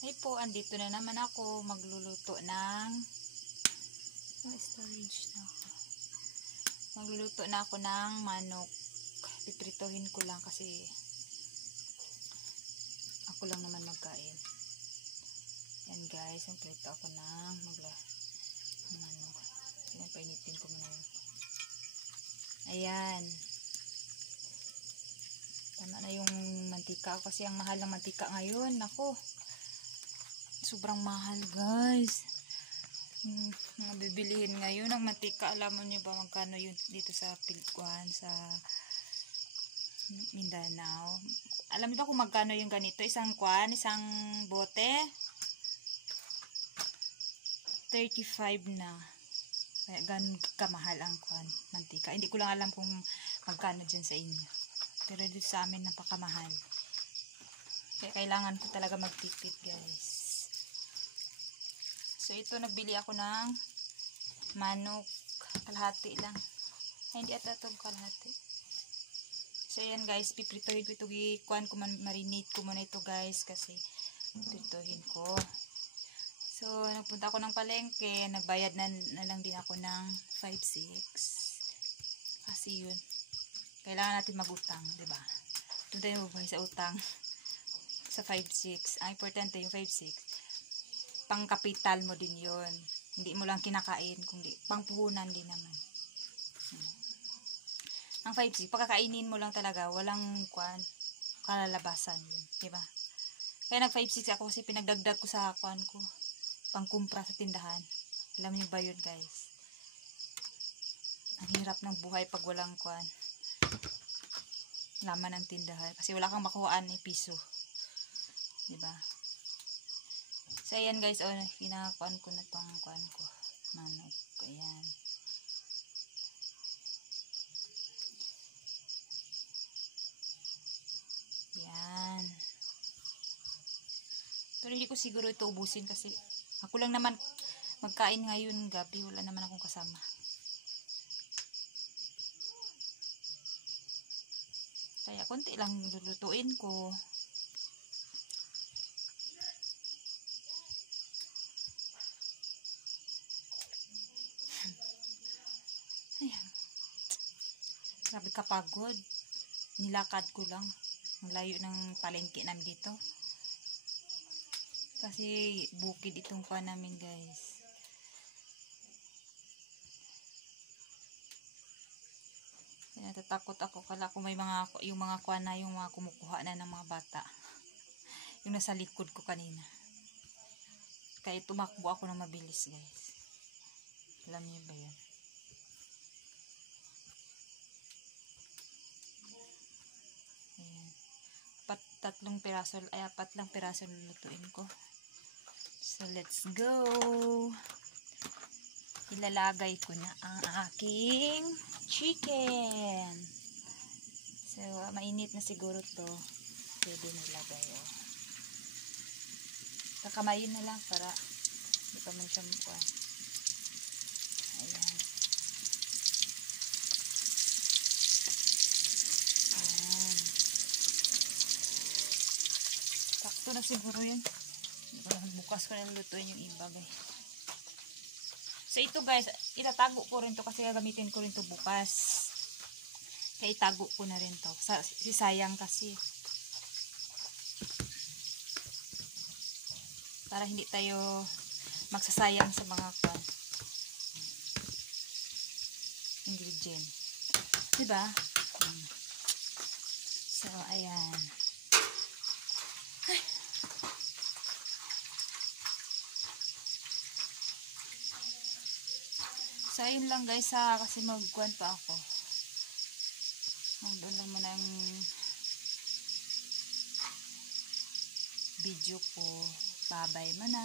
Hey po, andito na naman ako magluluto ng storage na ako. Magluluto na ako ng manok. Pipritohin ko lang kasi ako lang naman magkain. Yan guys, magprito ako ng manok. Yan, painitin ko muna yun. Ayan. Tama na yung mantika kasi ang mahal ng mantika ngayon. Ako. Sobrang mahal guys. Mga bibilihin ngayon ng mantika. Alam niyo ba magkano yun dito sa Pilkuan, sa Mindanao? Alam niyo ba kung magkano yung ganito? Isang bote 35 na. Kaya ganun kamahal ang mantika. Hindi ko lang alam kung magkano dyan sa inyo. Pero dito sa amin napakamahal. Kaya kailangan ko talaga magtipid guys. So ito, nagbili ako ng manok, kalahati lang. Ay, hindi ata ito kalahati. So yan guys, pipritohin ko ito. Marinate ko muna ito guys kasi pipritohin ko. So nagpunta ako ng palengke, nagbayad na lang din ako ng 5-6. Kasi yun, kailangan natin magutang, diba? Doon tayo mabuhay sa utang. Sa 5-6, ang importante yung 5-6. Pang kapital mo din yon, hindi mo lang kinakain, kundi pang puhunan din naman. Ang 5-6, pagkakainin mo lang talaga, walang kalalabasan yun, diba? Kaya nag 5-6 ako kasi pinagdagdag ko sa ko, pang kumpra sa tindahan. Alam niyo ba yun guys? Ang hirap ng buhay pag walang laman ng tindahan, kasi wala kang makuhaan ni piso, diba? So, ayan guys, kinakuan ko na itong manok. Ayan. Ayan. Pero hindi ko siguro ito ubusin kasi ako lang naman magkain ngayon gabi. Wala naman akong kasama. Kaya konti lang lulutuin ko. Ayan. Grabe kapagod. Nilakad ko lang. Ang layo ng palengke namin dito. Kasi bukid itong namin guys. Kaya natatakot ako. Kala ko may yung mga kumukuha na ng mga bata. Yung nasa likod ko kanina. Kaya tumakbo ako ng mabilis guys. Alam niyo ba yan? Apat lang piraso lulutuin ko. So let's go. Ilalagay ko na ang aking chicken. So mainit na siguro to. Pwede nilagay kakamayin na lang para hindi pa man siya mukha. Ayan. Sakto na siguro yun. Bukas ko na lutuin yung iba guys. So ito guys, itatago ko rin to kasi gagamitin ko rin to bukas. Kaya itago ko na rin to. Sayang kasi. Para hindi tayo magsasayang sa mga ingredient. Diba? So ayan. So, ayun lang guys kasi magkuhan pa ako. Doon lang muna ang video ko. Bye-bye muna.